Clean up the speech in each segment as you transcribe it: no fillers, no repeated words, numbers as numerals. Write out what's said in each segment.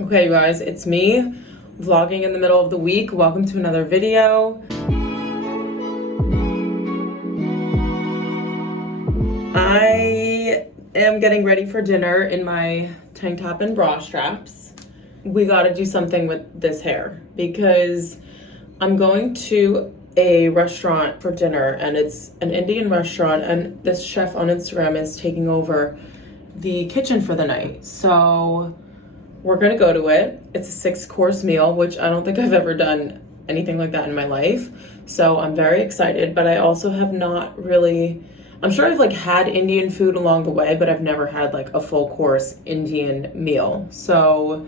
Okay, you guys, it's me vlogging in the middle of the week. Welcome to another video. I am getting ready for dinner in my tank top and bra straps. We gotta do something with this hair because I'm going to a restaurant for dinner, and it's an Indian restaurant, and this chef on Instagram is taking over the kitchen for the night. So we're gonna go to it. It's a 6-course meal, which I don't think I've ever done anything like that in my life. So I'm very excited, but I also have not really, I'm sure I've like had Indian food along the way, but I've never had like a full course Indian meal. So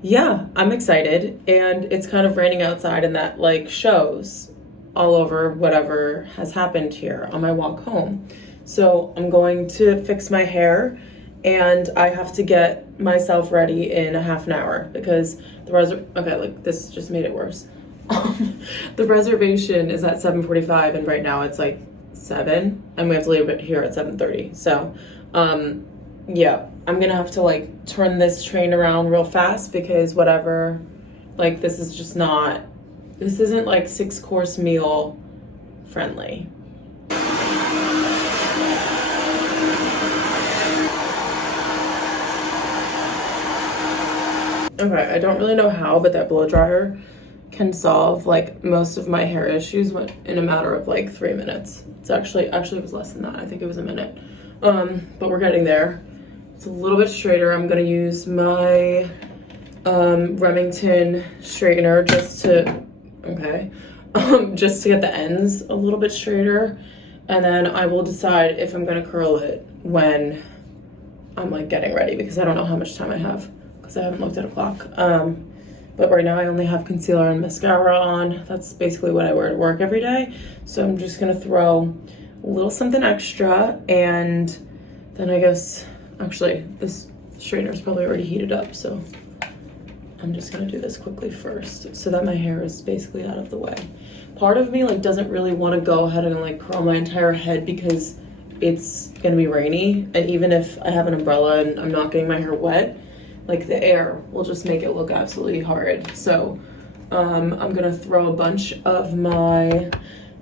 yeah, I'm excited, and it's kind of raining outside, and that like shows all over whatever has happened here on my walk home. So I'm going to fix my hair, and I have to get myself ready in a half an hour because this just made it worse. The reservation is at 7:45, and right now it's like 7, and we have to leave it here at 7:30. So yeah, I'm gonna have to like turn this train around real fast because this isn't like 6-course meal friendly. Okay, I don't really know how, but that blow dryer can solve like most of my hair issues in a matter of like 3 minutes. It's actually it was less than that. I think it was a minute. But we're getting there. It's a little bit straighter. I'm gonna use my Remington straightener just to get the ends a little bit straighter, and then I will decide if I'm gonna curl it when I'm like getting ready, because I don't know how much time I have because I haven't looked at a clock. But right now I only have concealer and mascara on. That's basically what I wear to work every day. So I'm just gonna throw a little something extra, and then I guess, actually this straightener is probably already heated up, so I'm just gonna do this quickly first so that my hair is basically out of the way. Part of me like doesn't really want to go ahead and like curl my entire head because it's gonna be rainy, and even if I have an umbrella and I'm not getting my hair wet, like the air will just make it look absolutely horrid. So I'm gonna throw a bunch of my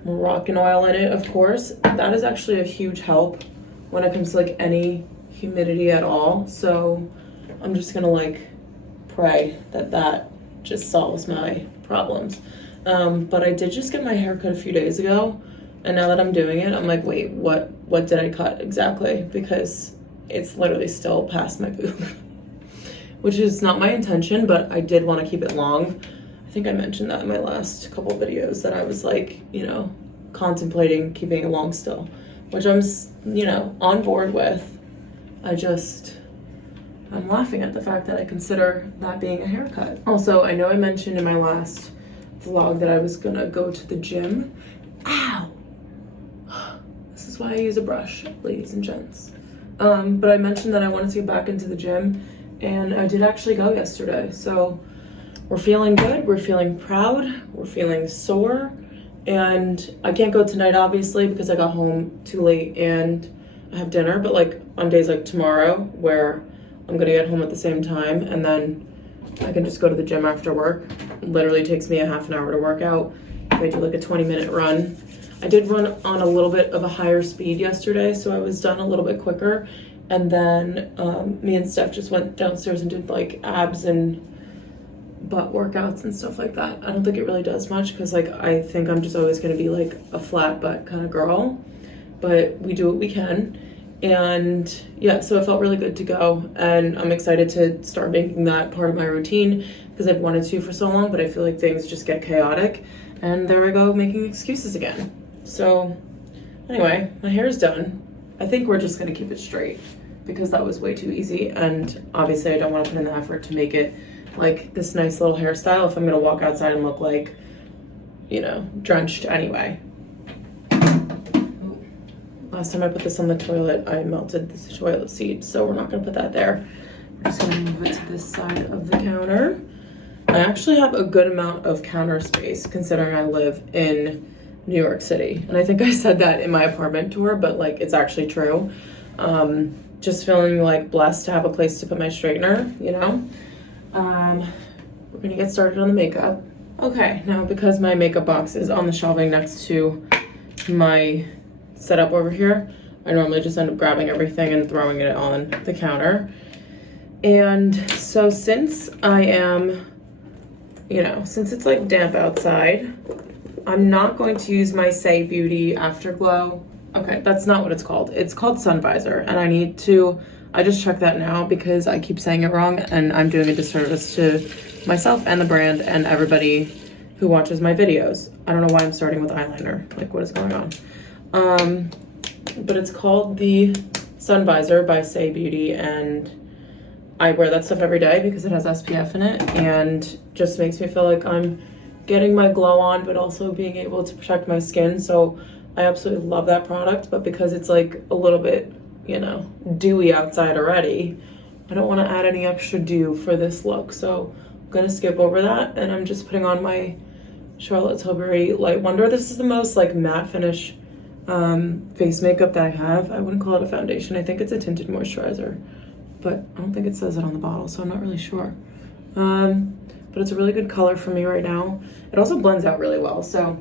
Moroccan oil in it, of course. That is actually a huge help when it comes to like any humidity at all. So I'm just gonna like pray that just solves my problems. But I did just get my hair cut a few days ago, and now that I'm doing it, I'm like, wait, what did I cut exactly? Because it's literally still past my boob. Which is not my intention, but I did want to keep it long. I think I mentioned that in my last couple of videos that I was like, contemplating keeping it long still, which I'm, on board with. I'm laughing at the fact that I consider that being a haircut. Also, I know I mentioned in my last vlog that I was gonna go to the gym. Ow! This is why I use a brush, ladies and gents. But I mentioned that I wanted to get back into the gym, and I did actually go yesterday. So we're feeling good, we're feeling proud, we're feeling sore, and I can't go tonight obviously because I got home too late and I have dinner, but like on days like tomorrow where I'm gonna get home at the same time, and then I can just go to the gym after work. It literally takes me a half an hour to work out if I do like a 20-minute run. I did run on a little bit of a higher speed yesterday, so I was done a little bit quicker. And then me and Steph just went downstairs and did like abs and butt workouts and stuff like that. I don't think it really does much because like I think I'm just always gonna be like a flat butt kind of girl, but we do what we can. And yeah, so it felt really good to go, and I'm excited to start making that part of my routine because I've wanted to for so long, but I feel like things just get chaotic, and there I go making excuses again. So anyway, my hair is done. I think we're just gonna keep it straight because that was way too easy, and obviously I don't want to put in the effort to make it like this nice little hairstyle if I'm gonna walk outside and look like, drenched anyway. Last time I put this on the toilet, I melted the toilet seat, so we're not gonna put that there. We're just gonna move it to this side of the counter. I actually have a good amount of counter space considering I live in New York City. And I think I said that in my apartment tour, but like it's actually true. Just feeling like blessed to have a place to put my straightener, we're gonna get started on the makeup. Okay, now because my makeup box is on the shelving next to my setup over here, I normally just end up grabbing everything and throwing it on the counter. And so since I am, since it's like damp outside, I'm not going to use my Say Beauty Afterglow. Okay, that's not what it's called. It's called Sun Visor, and I just checked that now because I keep saying it wrong and I'm doing a disservice to myself and the brand and everybody who watches my videos. I don't know why I'm starting with eyeliner. Like, what is going on? But it's called the Sun Visor by Say Beauty, and I wear that stuff every day because it has SPF in it and just makes me feel like I'm getting my glow on, but also being able to protect my skin. So I absolutely love that product, but because it's like a little bit, dewy outside already, I don't want to add any extra dew for this look. So I'm gonna skip over that, and I'm just putting on my Charlotte Tilbury Light Wonder. This is the most like matte finish face makeup that I have. I wouldn't call it a foundation. I think it's a tinted moisturizer, but I don't think it says it on the bottle, so I'm not really sure. But it's a really good color for me right now. It also blends out really well, so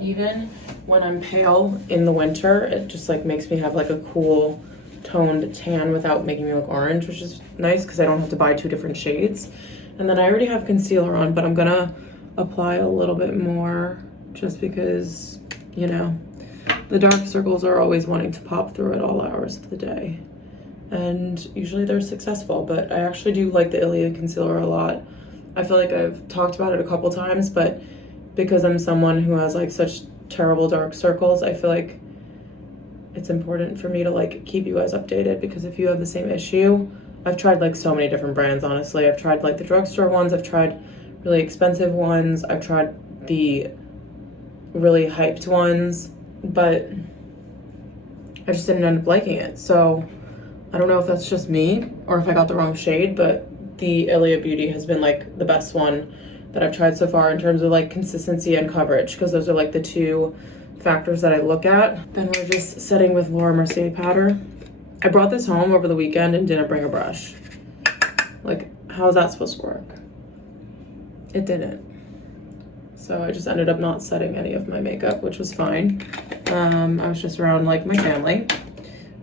even when I'm pale in the winter, it just like makes me have like a cool toned tan without making me look orange, which is nice because I don't have to buy 2 different shades. And then I already have concealer on, but I'm gonna apply a little bit more just because, the dark circles are always wanting to pop through at all hours of the day. And usually they're successful, but I actually do like the Ilia concealer a lot. I feel like I've talked about it a couple times, but because I'm someone who has like such terrible dark circles, I feel like it's important for me to like keep you guys updated, because if you have the same issue, I've tried like so many different brands, honestly. I've tried like the drugstore ones, I've tried really expensive ones, I've tried the really hyped ones, but I just didn't end up liking it. So I don't know if that's just me or if I got the wrong shade, but the Ilia Beauty has been like the best one that I've tried so far in terms of like consistency and coverage, because those are like the 2 factors that I look at. Then we're just setting with Laura Mercier powder. I brought this home over the weekend and didn't bring a brush. Like, how is that supposed to work? It didn't. So I just ended up not setting any of my makeup, which was fine. I was just around like my family,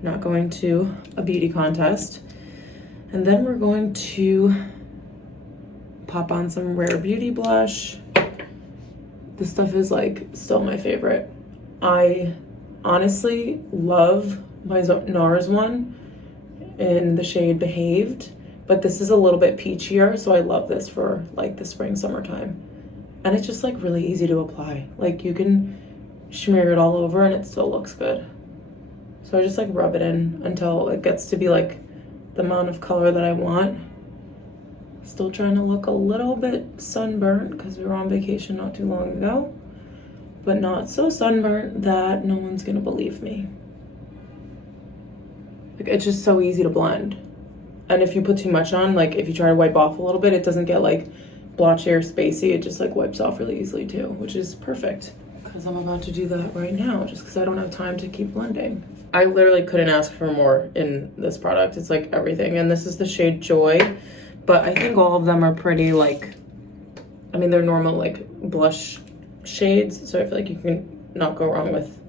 not going to a beauty contest. And then we're going to pop on some Rare Beauty blush. This stuff is like still my favorite. I honestly love my NARS one in the shade Behaved, but this is a little bit peachier, so I love this for like the spring, summertime. And it's just like really easy to apply. Like, you can smear it all over and it still looks good. So I just like rub it in until it gets to be like the amount of color that I want. Still trying to look a little bit sunburnt because we were on vacation not too long ago, but not so sunburnt that no one's gonna believe me. Like, it's just so easy to blend. And if you put too much on, like if you try to wipe off a little bit, it doesn't get like blotchy or spacey. It just like wipes off really easily too, which is perfect. Because I'm about to do that right now just because I don't have time to keep blending. I literally couldn't ask for more in this product. It's like everything. And this is the shade Joy, but I think all of them are pretty like, I mean, they're normal like blush shades, so I feel like you can not go wrong with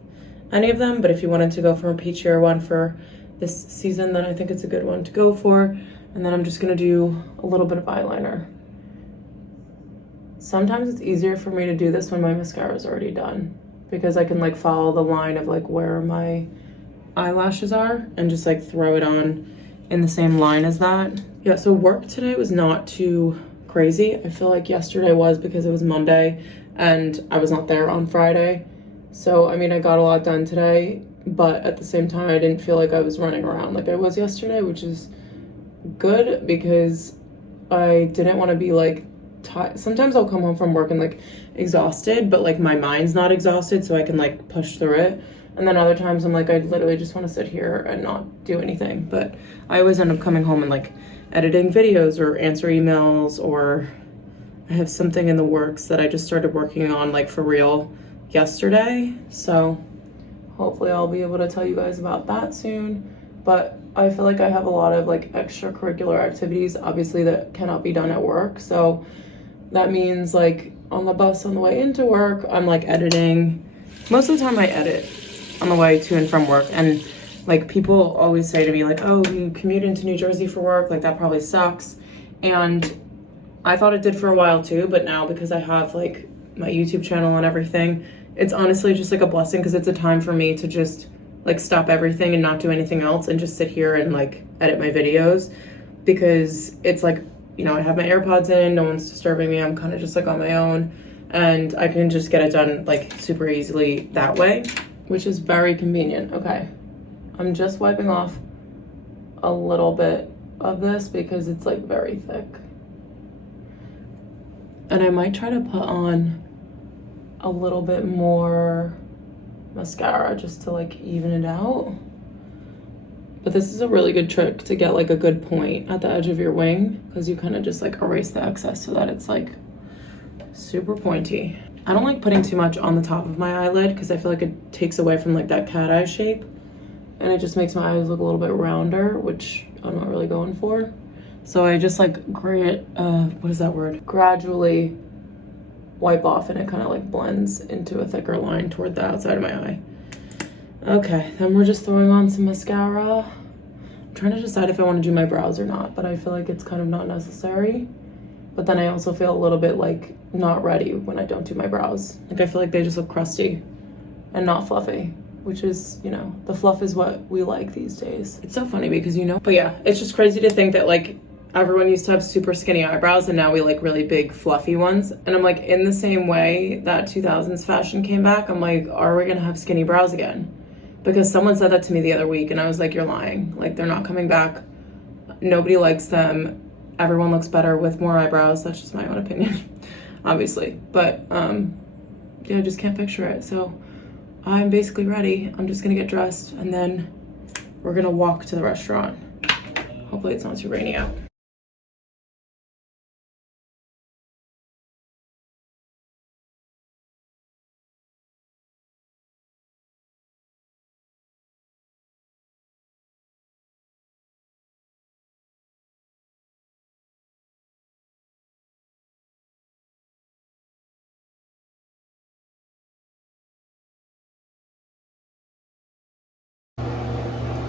any of them. But if you wanted to go for a peachier one for this season, then I think it's a good one to go for. And then I'm just gonna do a little bit of eyeliner. Sometimes it's easier for me to do this when my mascara is already done, because I can like follow the line of like where my eyelashes are and just like throw it on in the same line as that. Yeah, so work today was not too crazy. I feel like yesterday was because it was Monday and I was not there on Friday. So, I mean, I got a lot done today, but at the same time, I didn't feel like I was running around like I was yesterday, which is good because I didn't want to be like sometimes I'll come home from work and like exhausted, but like my mind's not exhausted, so I can like push through it. And then other times I'm like, I literally just want to sit here and not do anything. But I always end up coming home and like editing videos or answer emails, or I have something in the works that I just started working on like for real yesterday. So hopefully I'll be able to tell you guys about that soon. But I feel like I have a lot of like extracurricular activities, obviously, that cannot be done at work. So That means like on the bus on the way into work, I'm like editing. Most of the time I edit on the way to and from work. And like people always say to me like, oh, you commute into New Jersey for work, like that probably sucks. And I thought it did for a while too, but now because I have like my YouTube channel and everything, it's honestly just like a blessing because it's a time for me to just like stop everything and not do anything else and just sit here and like edit my videos, because it's like, you know, I have my AirPods in, no one's disturbing me, I'm kind of just like on my own, and I can just get it done like super easily that way, which is very convenient. Okay, I'm just wiping off a little bit of this because it's like very thick. And I might try to put on a little bit more mascara just to like even it out. But this is a really good trick to get like a good point at the edge of your wing, because you kind of just like erase the excess so that it's like super pointy. I don't like putting too much on the top of my eyelid because I feel like it takes away from like that cat eye shape, and it just makes my eyes look a little bit rounder, which I'm not really going for. So I just like what is that word? Gradually wipe off, and it kind of like blends into a thicker line toward the outside of my eye. Okay, then we're just throwing on some mascara. I'm trying to decide if I want to do my brows or not, but I feel like it's kind of not necessary. But then I also feel a little bit like not ready when I don't do my brows. Like I feel like they just look crusty and not fluffy, which is, you know, the fluff is what we like these days. It's so funny because, you know, but yeah, it's just crazy to think that like everyone used to have super skinny eyebrows and now we like really big fluffy ones. And I'm like, in the same way that 2000s fashion came back, I'm like, are we gonna have skinny brows again? Because someone said that to me the other week and I was like, you're lying. Like they're not coming back. Nobody likes them. Everyone looks better with more eyebrows. That's just my own opinion, obviously. But yeah, I just can't picture it. So I'm basically ready. I'm just gonna get dressed and then we're gonna walk to the restaurant. Hopefully it's not too rainy out.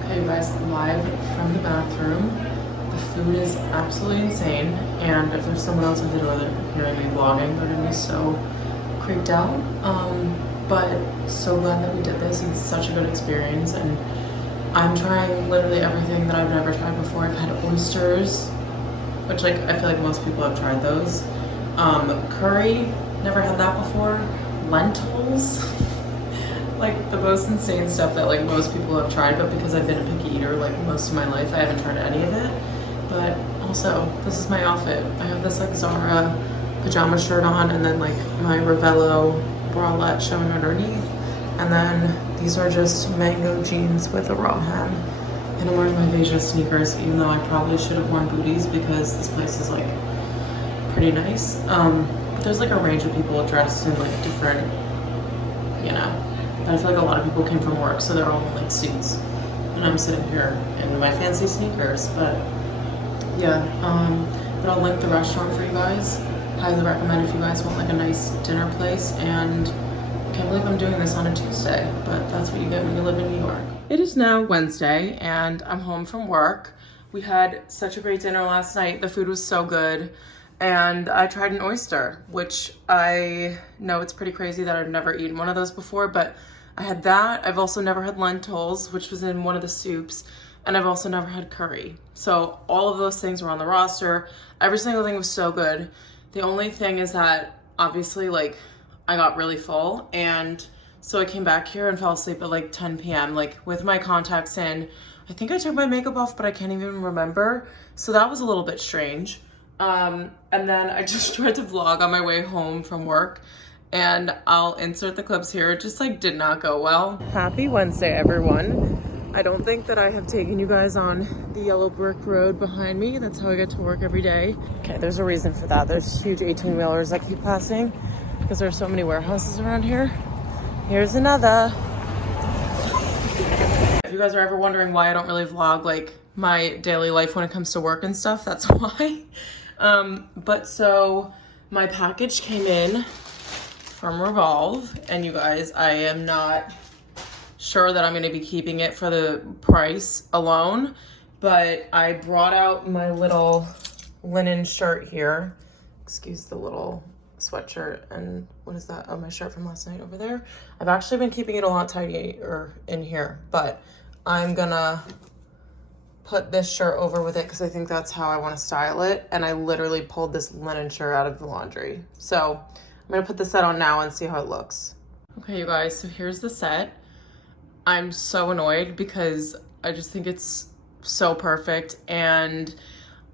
Okay, guys, live from the bathroom. The food is absolutely insane, and if there's someone else in the door that hearing me vlogging, they're gonna be so creeped out. But so glad that we did this. It's such a good experience, and I'm trying literally everything that I've never tried before. I've had oysters, which like I feel like most people have tried those. Curry, never had that before. Lentils. Like the most insane stuff that like most people have tried, but because I've been a picky eater like most of my life, I haven't tried any of it. But also, this is my outfit. I have this like Zara pajama shirt on, and then like my Revolve bralette showing underneath, and then these are just mango jeans with a raw hem, and I'm wearing my Evangelia sneakers, even though I probably should have worn booties because this place is like pretty nice. There's like a range of people dressed in like different, you know, I feel like a lot of people came from work, so they're all in like suits, and I'm sitting here in my fancy sneakers. But yeah, but I'll link the restaurant for you guys. Highly recommend if you guys want like a nice dinner place. And I can't believe I'm doing this on a Tuesday, but that's what you get when you live in New York. It is now Wednesday and I'm home from work. We had such a great dinner last night. The food was so good. And I tried an oyster, which I know it's pretty crazy that I've never eaten one of those before, but I had that. I've also never had lentils, which was in one of the soups, and I've also never had curry. So all of those things were on the roster. Every single thing was so good. The only thing is that obviously like I got really full, and so I came back here and fell asleep at like 10 p.m. like with my contacts in. I think I took my makeup off, but I can't even remember. So that was a little bit strange. And then I just tried to vlog on my way home from work, and I'll insert the clips here. It just like did not go well. Happy Wednesday, everyone. I don't think that I have taken you guys on the yellow brick road behind me. That's how I get to work every day. Okay, there's a reason for that. There's huge 18-wheelers that keep passing because there's so many warehouses around here. Here's another. If you guys are ever wondering why I don't really vlog like my daily life when it comes to work and stuff, that's why. But so My package came in from Revolve, and you guys, I am not sure that I'm gonna be keeping it for the price alone, but I brought out my little linen shirt here. Excuse the little sweatshirt, and what is that? Oh, my shirt from last night over there. I've actually been keeping it a lot tidier in here, but I'm gonna put this shirt over with it because I think that's how I want to style it. And I literally pulled this linen shirt out of the laundry. So I'm gonna put the set on now and see how it looks. Okay, you guys, so here's the set. I'm so annoyed because I just think it's so perfect, and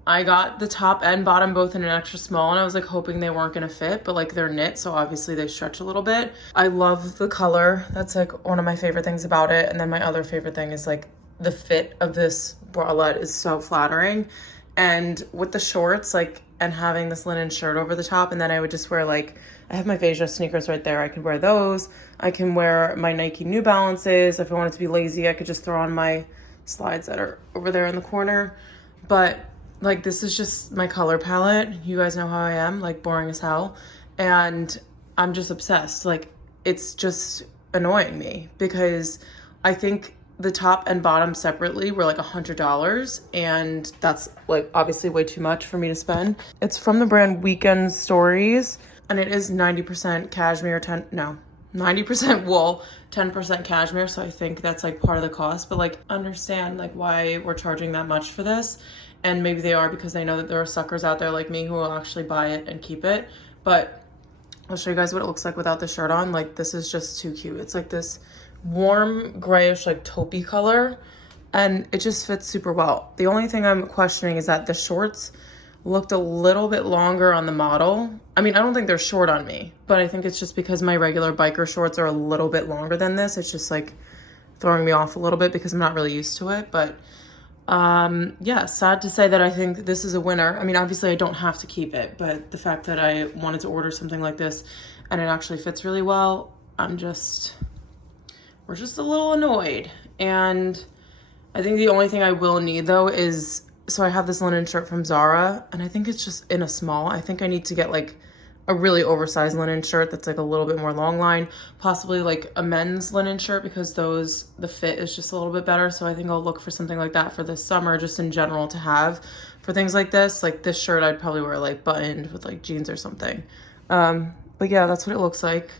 I got the top and bottom both in an extra small, and I was like hoping they weren't gonna fit, but like they're knit, so obviously they stretch a little bit. I love the color. That's like one of my favorite things about it. And then my other favorite thing is like the fit of this bralette is so flattering. And with the shorts, like, and having this linen shirt over the top, and then I would just wear like, I have my Evangelia sneakers right there. I could wear those. I can wear my Nike New Balances. If I wanted to be lazy, I could just throw on my slides that are over there in the corner. But like, this is just my color palette. You guys know how I am, like boring as hell. And I'm just obsessed. Like, it's just annoying me because I think the top and bottom separately were like $100, and that's like obviously way too much for me to spend. It's from the brand Weekend Stories, and it is 90% cashmere, 90% wool, 10% cashmere. So I think that's like part of the cost, but like understand like why we're charging that much for this. And maybe they are because they know that there are suckers out there like me who will actually buy it and keep it. But I'll show you guys what it looks like without the shirt on. Like, this is just too cute. It's like this warm grayish like taupey color, and it just fits super well. The only thing I'm questioning is that the shorts looked a little bit longer on the model. I mean, I don't think they're short on me, but I think it's just because my regular biker shorts are a little bit longer than this. It's just like throwing me off a little bit because I'm not really used to it. But yeah, sad to say that I think this is a winner. I mean, obviously I don't have to keep it, but the fact that I wanted to order something like this and it actually fits really well, we're just a little annoyed. And I think the only thing I will need though is, so I have this linen shirt from Zara, and I think it's just in a small. I think I need to get like a really oversized linen shirt that's like a little bit more long line, possibly like a men's linen shirt, because the fit is just a little bit better. So I think I'll look for something like that for this summer, just in general to have for things like this. Like this shirt I'd probably wear like buttoned with like jeans or something. But yeah, that's what it looks like.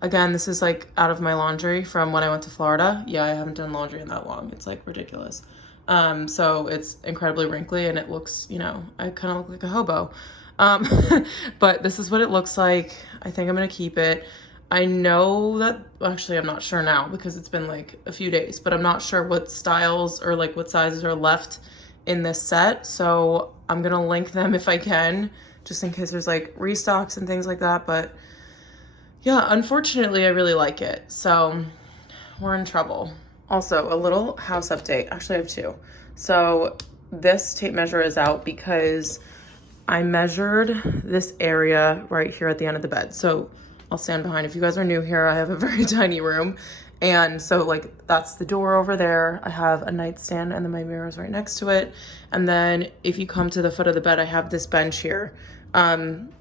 Again, this is like out of my laundry from when I went to Florida. Yeah, I haven't done laundry in that long. It's like ridiculous. So it's incredibly wrinkly, and it looks, you know, I kind of look like a hobo. But this is what it looks like. I think I'm gonna keep it. I know that, actually I'm not sure now because it's been like a few days, but I'm not sure what styles or like what sizes are left in this set. So I'm gonna link them if I can, just in case there's like restocks and things like that. But yeah, unfortunately I really like it. So we're in trouble. Also, a little house update. Actually, I have two. So this tape measure is out because I measured this area right here at the end of the bed. So I'll stand behind. If you guys are new here, I have a very tiny room. And so like that's the door over there. I have a nightstand and then my mirror is right next to it. And then if you come to the foot of the bed, I have this bench here.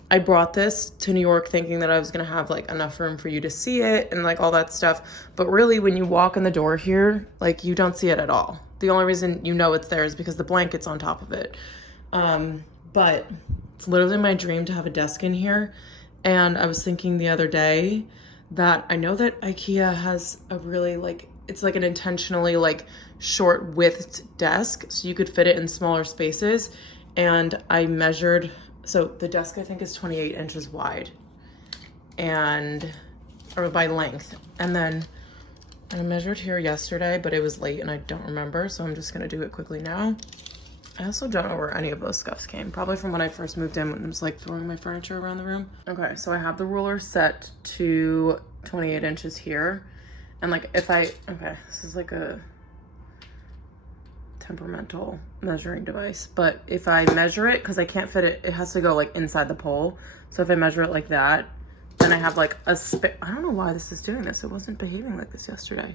I brought this to New York thinking that I was gonna have like enough room for you to see it and like all that stuff. But really when you walk in the door here, like you don't see it at all. The only reason you know it's there is because the blanket's on top of it. But it's literally my dream to have a desk in here. And I was thinking the other day that I know that IKEA has a really like, it's like an intentionally like short widthed desk, so you could fit it in smaller spaces. And I measured, so the desk I think is 28 inches wide or by length. And then I measured here yesterday, but it was late and I don't remember. So I'm just gonna do it quickly now. I also don't know where any of those scuffs came. Probably from when I first moved in when I was like throwing my furniture around the room. Okay, so I have the ruler set to 28 inches here. And like okay, this is like a temperamental measuring device. But if I measure it, because I can't fit it, it has to go like inside the pole. So if I measure it like that, then I have like a I don't know why this is doing this. It wasn't behaving like this yesterday.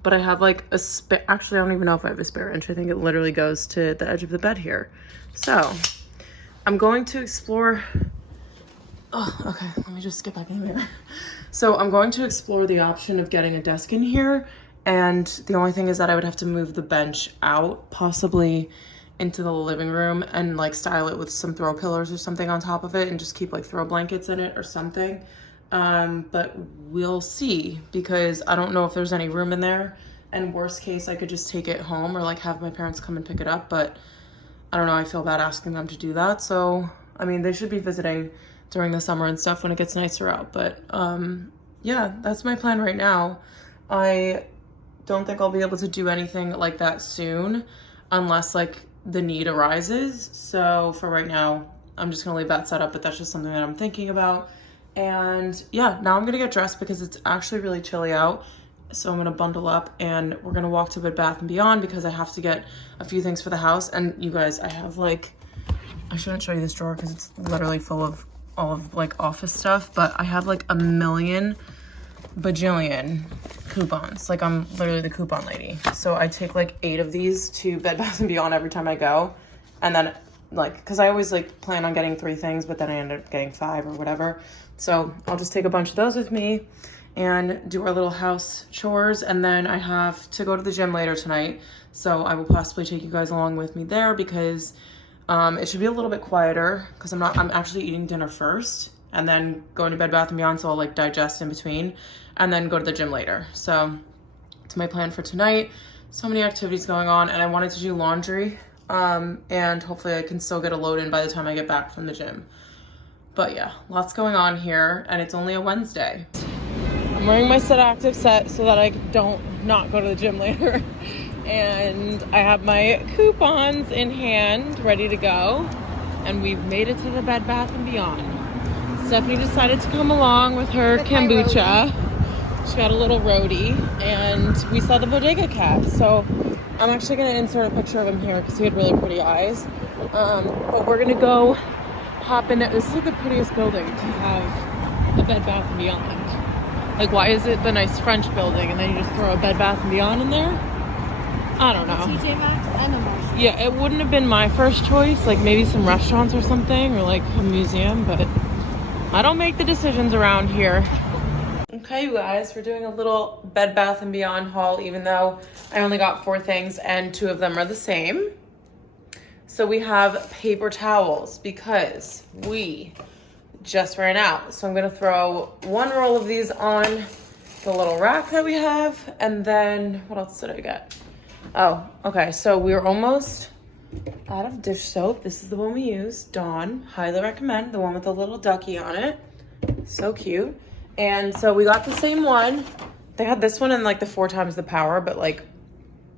But I have like a actually, I don't even know if I have a spare inch. I think it literally goes to the edge of the bed here. So I'm going to explore Oh, okay, let me just get back in here. So I'm going to explore the option of getting a desk in here, and the only thing is that I would have to move the bench out, possibly into the living room, and like style it with some throw pillows or something on top of it, and just keep like throw blankets in it or something. But we'll see, because I don't know if there's any room in there, and worst case I could just take it home or like have my parents come and pick it up, but I don't know, I feel bad asking them to do that. So I mean, they should be visiting during the summer and stuff when it gets nicer out, but yeah, that's my plan right now. I don't think I'll be able to do anything like that soon unless like the need arises. So for right now, I'm just gonna leave that set up, but that's just something that I'm thinking about. And yeah, now I'm gonna get dressed because it's actually really chilly out. So I'm gonna bundle up and we're gonna walk to Bed Bath & Beyond because I have to get a few things for the house. And you guys, I have like, I shouldn't show you this drawer because it's literally full of all of like office stuff, but I have like a million bajillion coupons. Like I'm literally the coupon lady. So I take like 8 of these to Bed Bath & Beyond every time I go. And then like, cause I always like plan on getting 3 things, but then I end up getting 5 or whatever. So I'll just take a bunch of those with me and do our little house chores. And then I have to go to the gym later tonight. So I will possibly take you guys along with me there because it should be a little bit quieter because I'm actually eating dinner first and then going to Bed Bath & Beyond, so I'll like digest in between and then go to the gym later. So it's my plan for tonight. So many activities going on, and I wanted to do laundry and hopefully I can still get a load in by the time I get back from the gym. But yeah, lots going on here, and it's only a Wednesday. I'm wearing my Set Active set so that I don't not go to the gym later. And I have my coupons in hand, ready to go. And we've made it to the Bed Bath & Beyond. Stephanie decided to come along with her kombucha. She got a little roadie, and we saw the bodega cat. So I'm actually gonna insert a picture of him here because he had really pretty eyes. But we're gonna go hop in. This is like the prettiest building to have a Bed Bath & Beyond. Like, why is it the nice French building and then you just throw a Bed Bath & Beyond in there? I don't know. TJ Maxx and a mall. Yeah, it wouldn't have been my first choice. Like maybe some restaurants or something, or like a museum, but I don't make the decisions around here. Okay, you guys, we're doing a little Bed Bath & Beyond haul, even though I only got 4 things and 2 of them are the same. So we have paper towels because we just ran out. So I'm gonna throw 1 roll of these on the little rack that we have, and then what else did I get? Oh, okay, so we're almost out of dish soap. This is the one we use, Dawn, highly recommend, the one with the little ducky on it. So cute. And so we got the same one. They had this one in like the 4 times the power, but like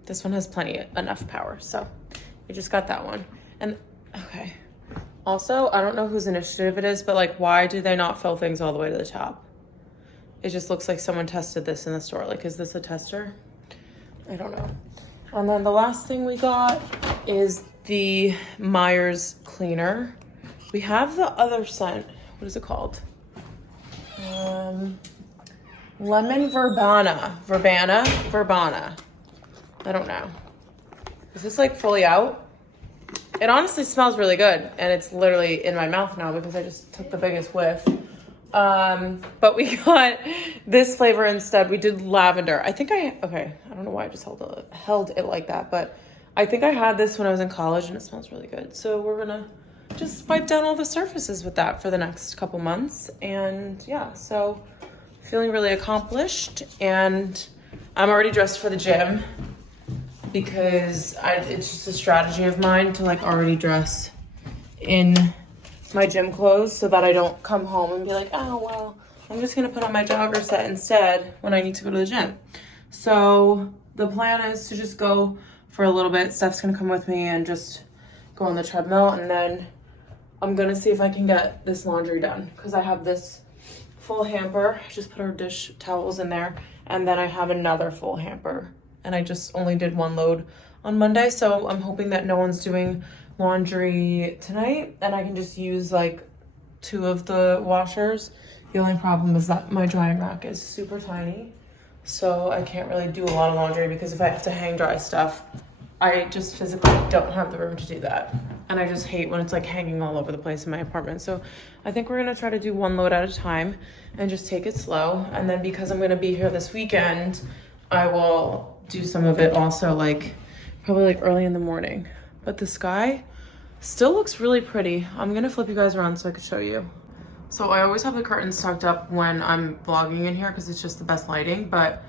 this one has enough power. So we just got that one. And okay. Also, I don't know whose initiative it is, but like, why do they not fill things all the way to the top? It just looks like someone tested this in the store. Like, is this a tester? I don't know. And then the last thing we got is the Myers cleaner. We have the other scent. What is it called? Lemon Verbena. I don't know. Is this like fully out? It honestly smells really good, and it's literally in my mouth now because I just took the biggest whiff. But we got this flavor instead. We did lavender. I don't know why I just held it like that, but I think I had this when I was in college and it smells really good. So we're gonna just wipe down all the surfaces with that for the next couple months. And yeah, so feeling really accomplished, and I'm already dressed for the gym because it's just a strategy of mine to like already dress in my gym clothes so that I don't come home and be like, oh, well, I'm just gonna put on my jogger set instead when I need to go to the gym. So the plan is to just go for a little bit. Steph's gonna come with me and just go on the treadmill, and then I'm gonna see if I can get this laundry done because I have this full hamper. I just put our dish towels in there, and then I have another full hamper, and I just only did 1 load on Monday, so I'm hoping that no one's doing laundry tonight and I can just use like 2 of the washers. The only problem is that my drying rack is super tiny, so I can't really do a lot of laundry because if I have to hang dry stuff, I just physically don't have the room to do that. And I just hate when it's like hanging all over the place in my apartment. So I think we're gonna try to do one load at a time and just take it slow. And then because I'm gonna be here this weekend, I will do some of it also like probably like early in the morning. But the sky still looks really pretty. I'm gonna flip you guys around so I could show you. So I always have the curtains tucked up when I'm vlogging in here because it's just the best lighting, but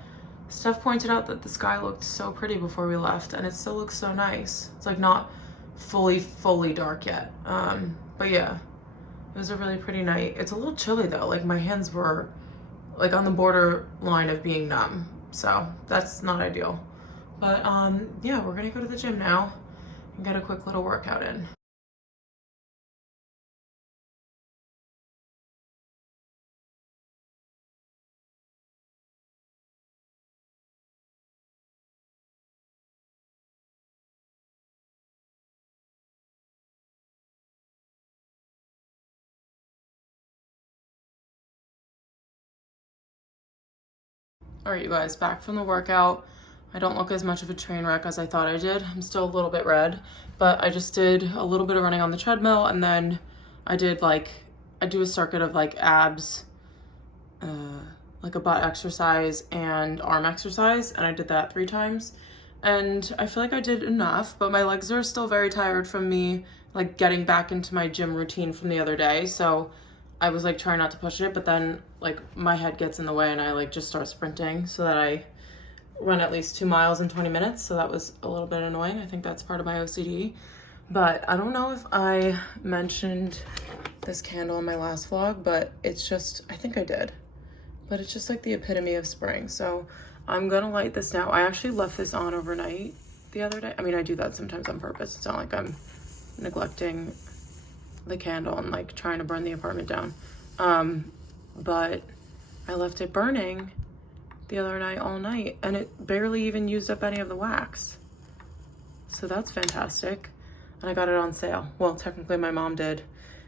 Steph pointed out that the sky looked so pretty before we left, and it still looks so nice. It's like not fully dark yet. But yeah, it was a really pretty night. It's a little chilly though. Like my hands were like on the borderline of being numb. So that's not ideal. But yeah, we're gonna go to the gym now and get a quick little workout in. All right, you guys, back from the workout. I don't look as much of a train wreck as I thought I did. I'm still a little bit red, but I just did a little bit of running on the treadmill, and then I do a circuit of like abs, like a butt exercise and arm exercise, and I did that 3 times. And I feel like I did enough, but my legs are still very tired from me like getting back into my gym routine from the other day. So I was like trying not to push it, but then like my head gets in the way and I like just start sprinting so that I run at least 2 miles in 20 minutes. So that was a little bit annoying. I think that's part of my OCD. But I don't know if I mentioned this candle in my last vlog, but it's just, I think I did. But it's just like the epitome of spring. So I'm gonna light this now. I actually left this on overnight the other day. I mean, I do that sometimes on purpose. It's not like I'm neglecting the candle and like trying to burn the apartment down. But I left it burning the other night all night, and it barely even used up any of the wax. So that's fantastic. And I got it on sale. Well, technically my mom did,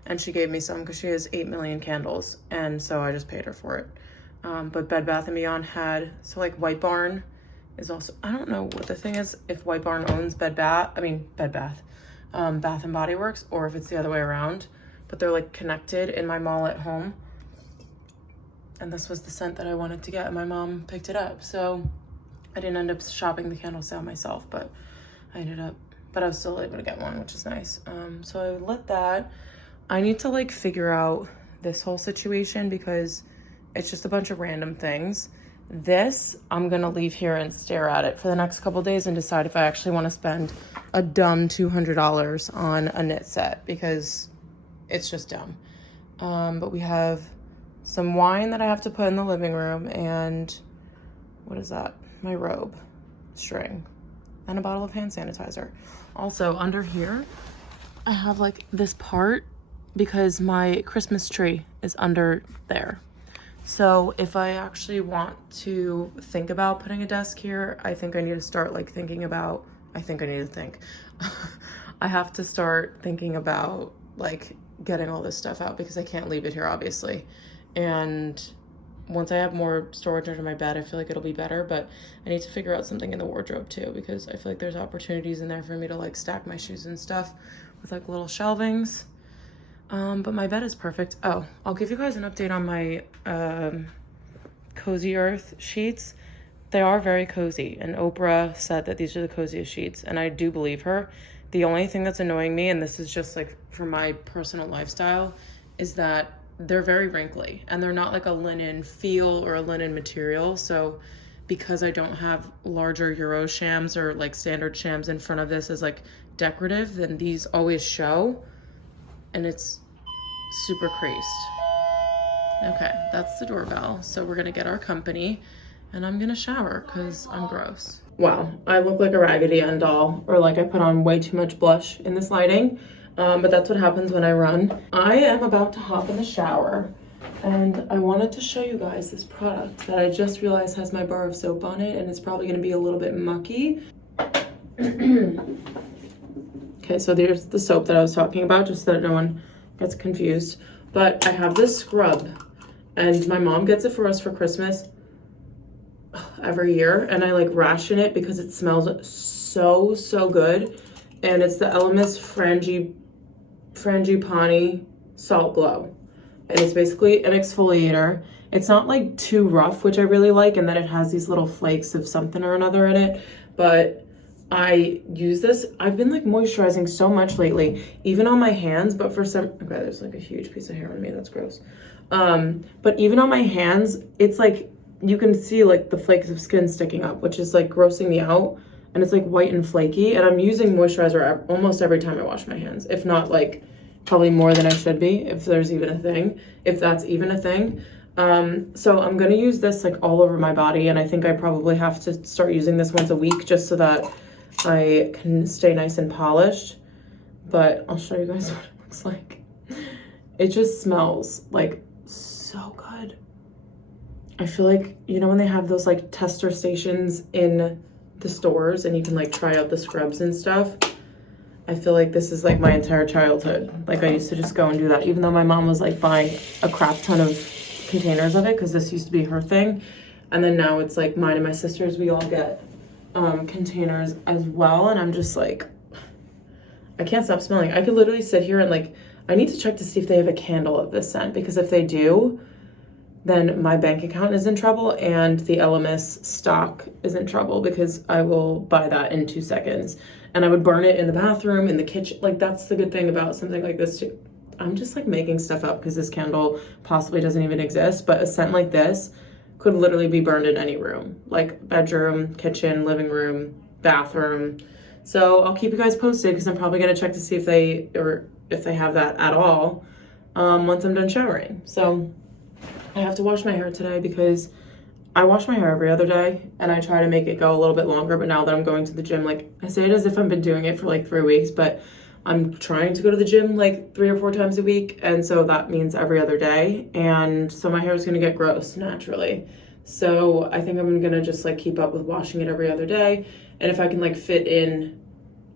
and she gave me some because she has 8 million candles, and so I just paid her for it. But Bed Bath & Beyond had, so like White Barn is also, I don't know what the thing is, if White Barn owns Bath and Body Works, or if it's the other way around, but they're like connected in my mall at home. And this was the scent that I wanted to get, and my mom picked it up. So I didn't end up shopping the candle sale myself, but I was still able to get one, which is nice. So I lit that. I need to like figure out this whole situation because it's just a bunch of random things. This, I'm gonna leave here and stare at it for the next couple days and decide if I actually wanna spend a dumb $200 on a knit set because it's just dumb. But we have some wine that I have to put in the living room, and what is that? My robe string, and a bottle of hand sanitizer. Also under here, I have like this part because my Christmas tree is under there. So if I actually want to think about putting a desk here, I think I need to start like thinking about, I have to start thinking about like getting all this stuff out because I can't leave it here obviously. And once I have more storage under my bed, I feel like it'll be better, but I need to figure out something in the wardrobe too, because I feel like there's opportunities in there for me to like stack my shoes and stuff with like little shelvings. But my bed is perfect. Oh, I'll give you guys an update on my Cozy Earth sheets. They are very cozy, and Oprah said that these are the coziest sheets, and I do believe her. The only thing that's annoying me, and this is just like for my personal lifestyle, is that they're very wrinkly and they're not like a linen feel or a linen material. So because I don't have larger Euro shams or like standard shams in front of this as like decorative, then these always show and it's super creased. Okay, that's the doorbell. So we're gonna get our company and I'm gonna shower because I'm gross. Wow, I look like a Raggedy Ann doll, or like I put on way too much blush in this lighting. But that's what happens when I run. I am about to hop in the shower, and I wanted to show you guys this product that I just realized has my bar of soap on it, and it's probably gonna be a little bit mucky. Okay, so there's the soap that I was talking about, just so that no one gets confused. But I have this scrub, and my mom gets it for us for Christmas. every year, and I like ration it because it smells so good. And it's the Elemis Frangipani Salt Glow. And it's basically an exfoliator. It's not like too rough, which I really like, and then it has these little flakes of something or another in it. But I use this. I've been like moisturizing so much lately, even on my hands, but for some, okay, there's like a huge piece of hair on me. That's gross. But even on my hands, it's like, you can see like the flakes of skin sticking up, which is like grossing me out. And it's like white and flaky. And I'm using moisturizer almost every time I wash my hands. If not like probably more than I should be, if there's even a thing, if that's even a thing. So I'm gonna use this like all over my body. And I think I probably have to start using this once a week just so that I can stay nice and polished. But I'll show you guys what it looks like. It just smells like so good. I feel like, you know when they have those like tester stations in the stores and you can like try out the scrubs and stuff? I feel like this is like my entire childhood. Like I used to just go and do that, even though my mom was like buying a crap ton of containers of it because this used to be her thing. And then now it's like mine and my sister's, we all get containers as well. And I'm just like, I can't stop smelling. I could literally sit here and like, I need to check to see if they have a candle of this scent, because if they do, then my bank account is in trouble and the Elemis stock is in trouble, because I will buy that in 2 seconds. And I would burn it in the bathroom, in the kitchen. Like that's the good thing about something like this too. I'm just like making stuff up because this candle possibly doesn't even exist, but a scent like this could literally be burned in any room, like bedroom, kitchen, living room, bathroom. So I'll keep you guys posted because I'm probably gonna check to see if they have that at all once I'm done showering. So I have to wash my hair today because I wash my hair every other day and I try to make it go a little bit longer. But now that I'm going to the gym, like I say it as if I've been doing it for like 3 weeks, but I'm trying to go to the gym like 3 or 4 times a week. And so that means every other day. And so my hair is going to get gross naturally. So I think I'm going to just like keep up with washing it every other day. And if I can like fit in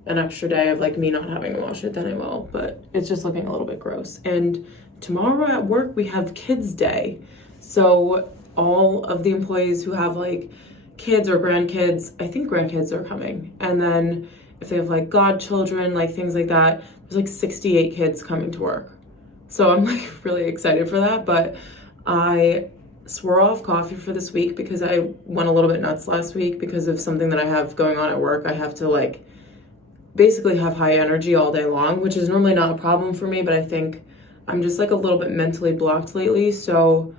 an extra day of like me not having to wash it, then I will. But it's just looking a little bit gross. And tomorrow at work, we have Kids Day. So all of the employees who have like kids or grandkids, I think grandkids are coming. And then if they have like godchildren, like things like that, there's like 68 kids coming to work. So I'm like really excited for that. But I swore off coffee for this week because I went a little bit nuts last week because of something that I have going on at work. I have to like basically have high energy all day long, which is normally not a problem for me, but I think I'm just like a little bit mentally blocked lately. So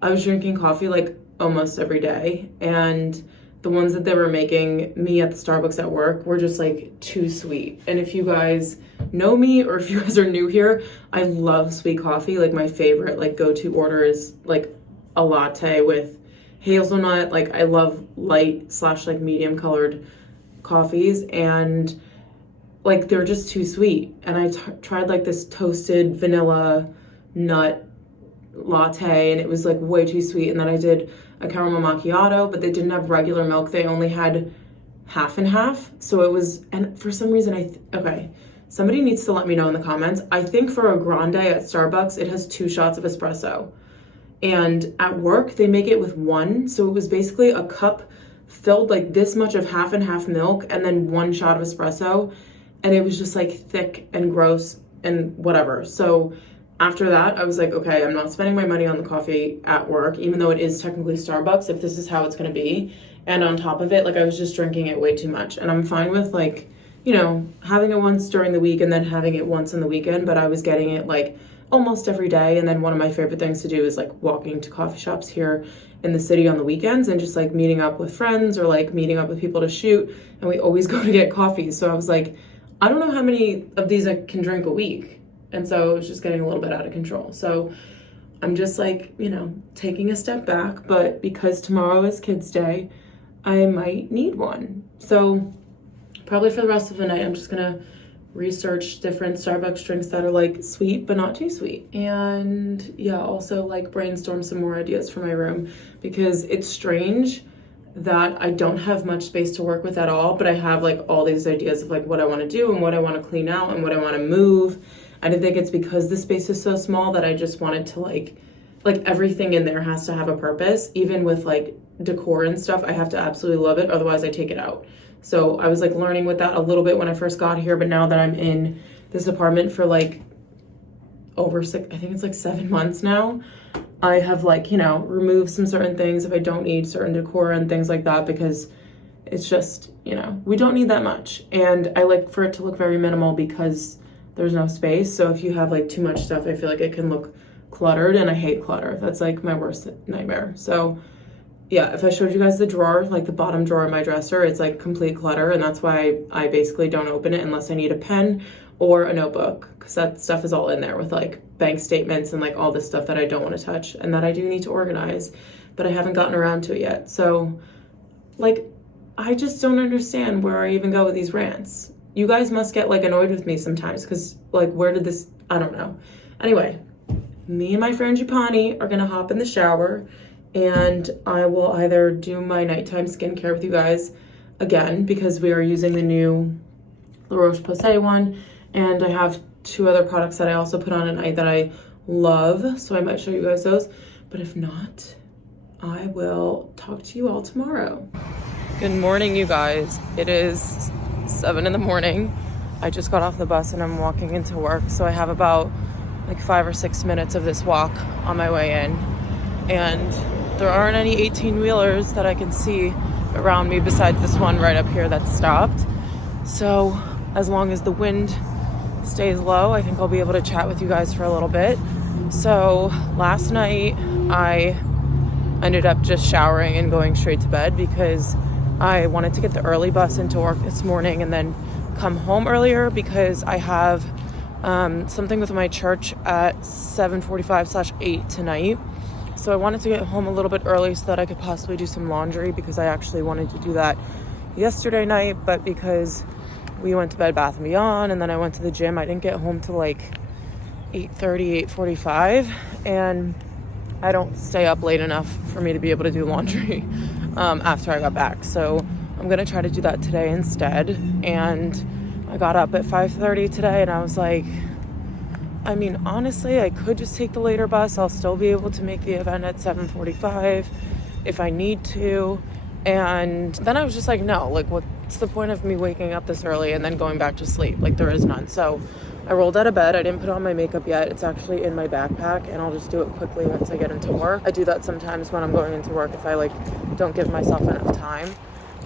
I was drinking coffee like almost every day, and the ones that they were making me at the Starbucks at work were just like too sweet. And if you guys know me or if you guys are new here, I love sweet coffee. Like my favorite like go-to order is like a latte with hazelnut. Like I love light / like medium colored coffees, and like they're just too sweet. And I tried like this toasted vanilla nut latte and it was like way too sweet. And then I did a caramel macchiato, but they didn't have regular milk. They only had half and half. So it was, and for some reason okay, somebody needs to let me know in the comments. I think for a grande at Starbucks, it has 2 shots of espresso. And at work, they make it with 1. So it was basically a cup filled like this much of half and half milk and then 1 shot of espresso. And it was just like thick and gross and whatever. So after that, I was like, okay, I'm not spending my money on the coffee at work, even though it is technically Starbucks, if this is how it's going to be. And on top of it, like I was just drinking it way too much. And I'm fine with like, you know, having it once during the week and then having it once on the weekend. But I was getting it like almost every day. And then one of my favorite things to do is like walking to coffee shops here in the city on the weekends and just like meeting up with friends or like meeting up with people to shoot. And we always go to get coffee. So I was like, I don't know how many of these I can drink a week. And so it was just getting a little bit out of control. So I'm just like, you know, taking a step back. But because tomorrow is Kids Day, I might need one. So probably for the rest of the night, I'm just going to research different Starbucks drinks that are like sweet, but not too sweet. And yeah, also like brainstorm some more ideas for my room, because it's strange that I don't have much space to work with at all, but I have like all these ideas of like what I want to do and what I want to clean out and what I want to move. I think it's because the space is so small that I just wanted to like everything in there has to have a purpose, even with like decor and stuff, I have to absolutely love it, otherwise I take it out. So I was like learning with that a little bit when I first got here, but now that I'm in this apartment for like over 6, I think it's like 7 months now, I have like, you know, removed some certain things if I don't need certain decor and things like that, because it's just, you know, we don't need that much. And I like for it to look very minimal because there's no space. So if you have like too much stuff, I feel like it can look cluttered, and I hate clutter. That's like my worst nightmare. So yeah, if I showed you guys the drawer, like the bottom drawer of my dresser, it's like complete clutter, and that's why I basically don't open it unless I need a pen or a notebook, because that stuff is all in there with like bank statements and like all this stuff that I don't want to touch and that I do need to organize, but I haven't gotten around to it yet. So like, I just don't understand where I even go with these rants. You guys must get like annoyed with me sometimes, because like, where did this, I don't know. Anyway, me and my friend Japani are gonna hop in the shower, and I will either do my nighttime skincare with you guys again, because we are using the new La Roche-Posay one, and I have 2 other products that I also put on at night that I love, so I might show you guys those. But if not, I will talk to you all tomorrow. Good morning, you guys. It is 7 in the morning. I just got off the bus and I'm walking into work, so I have about like 5 or 6 minutes of this walk on my way in, and there aren't any 18-wheelers that I can see around me besides this one right up here that's stopped. So as long as the wind stays low, I think I'll be able to chat with you guys for a little bit. So last night I ended up just showering and going straight to bed because I wanted to get the early bus into work this morning and then come home earlier, because I have something with my church at 7:45/8 tonight. So I wanted to get home a little bit early so that I could possibly do some laundry, because I actually wanted to do that yesterday night, but because we went to Bed Bath & Beyond and then I went to the gym, I didn't get home till like 8:30, 8:45, and I don't stay up late enough for me to be able to do laundry after I got back. So I'm gonna try to do that today instead. And I got up at 5:30 today, and I was like, I mean, honestly, I could just take the later bus. I'll still be able to make the event at 7:45 if I need to. And then I was just like, no, like, what's the point of me waking up this early and then going back to sleep? Like, there is none. So I rolled out of bed. I didn't put on my makeup yet. It's actually in my backpack, and I'll just do it quickly once I get into work. I do that sometimes when I'm going into work if I like don't give myself enough time.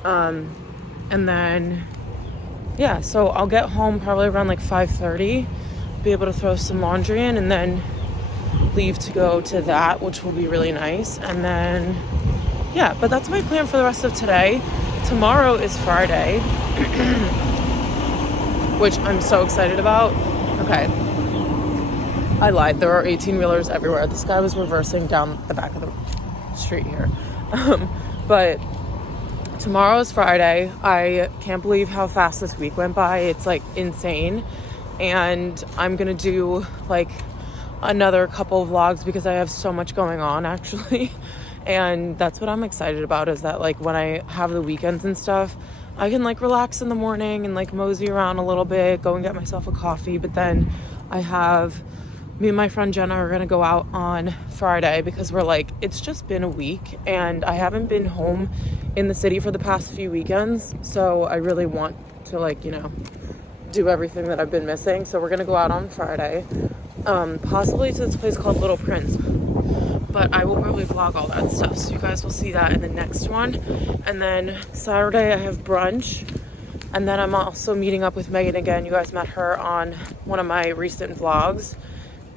And then, yeah, so I'll get home probably around like 5:30, be able to throw some laundry in, and then leave to go to that, which will be really nice. And then, yeah, but that's my plan for the rest of today. Tomorrow is Friday, which I'm so excited about. Okay, I lied. There are 18-wheelers everywhere. This guy was reversing down the back of the street here. But tomorrow is Friday. I can't believe how fast this week went by. It's like insane. And I'm gonna do like another couple of vlogs because I have so much going on actually. And that's what I'm excited about, is that like when I have the weekends and stuff, I can like relax in the morning and like mosey around a little bit, go and get myself a coffee. But then me and my friend Jenna are gonna go out on Friday because we're like, it's just been a week and I haven't been home in the city for the past few weekends. So I really want to like, you know, do everything that I've been missing. So we're gonna go out on Friday, possibly to this place called Little Prince, but I will probably vlog all that stuff, so you guys will see that in the next one. And then Saturday I have brunch, and then I'm also meeting up with Megan again. You guys met her on one of my recent vlogs.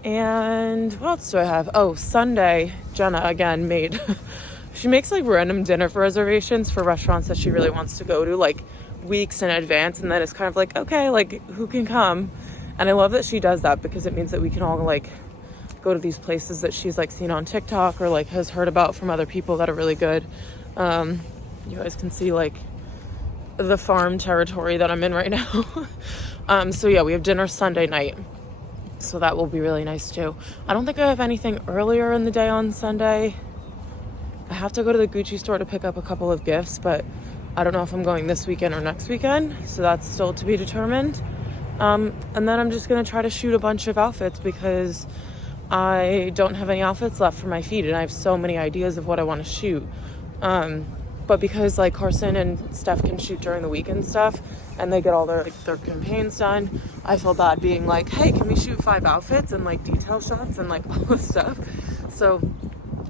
And what else do I have? Oh, Sunday Jenna again made she makes like random dinner for reservations for restaurants that she really wants to go to like weeks in advance, and then it's kind of like, okay, like who can come? And I love that she does that, because it means that we can all like go to these places that she's like seen on TikTok or like has heard about from other people that are really good. You guys can see like the farm territory that I'm in right now. So yeah, we have dinner Sunday night, so that will be really nice too. I don't think I have anything earlier in the day on Sunday. I have to go to the Gucci store to pick up a couple of gifts, but I don't know if I'm going this weekend or next weekend, so that's still to be determined. And then I'm just gonna try to shoot a bunch of outfits because I don't have any outfits left for my feed, and I have so many ideas of what I want to shoot. But because like Carson and Steph can shoot during the week and stuff, and they get all their campaigns done, I feel bad being like, hey, can we shoot 5 outfits and like detail shots and like all this stuff? So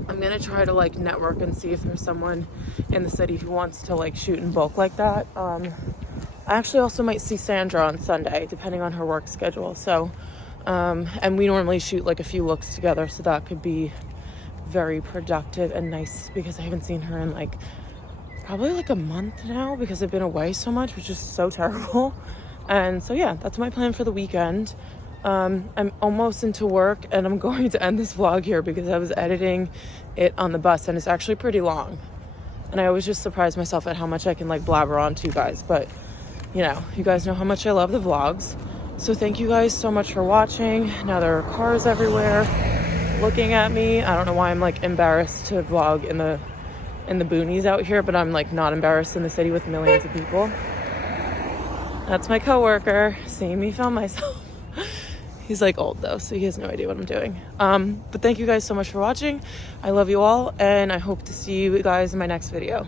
I'm gonna try to like network and see if there's someone in the city who wants to like shoot in bulk like that. I actually also might see Sandra on Sunday, depending on her work schedule. So, and we normally shoot like a few looks together, so that could be very productive and nice because I haven't seen her in like probably like a month now because I've been away so much, which is so terrible. And so yeah, that's my plan for the weekend. I'm almost into work and I'm going to end this vlog here because I was editing it on the bus and it's actually pretty long. And I always just surprise myself at how much I can like blabber on to you guys. But you know, you guys know how much I love the vlogs. So thank you guys so much for watching. Now there are cars everywhere looking at me. I don't know why I'm like embarrassed to vlog in the boonies out here, but I'm like not embarrassed in the city with millions of people. That's my coworker seeing me film myself. He's like old though, so he has no idea what I'm doing. But thank you guys so much for watching. I love you all, and I hope to see you guys in my next video.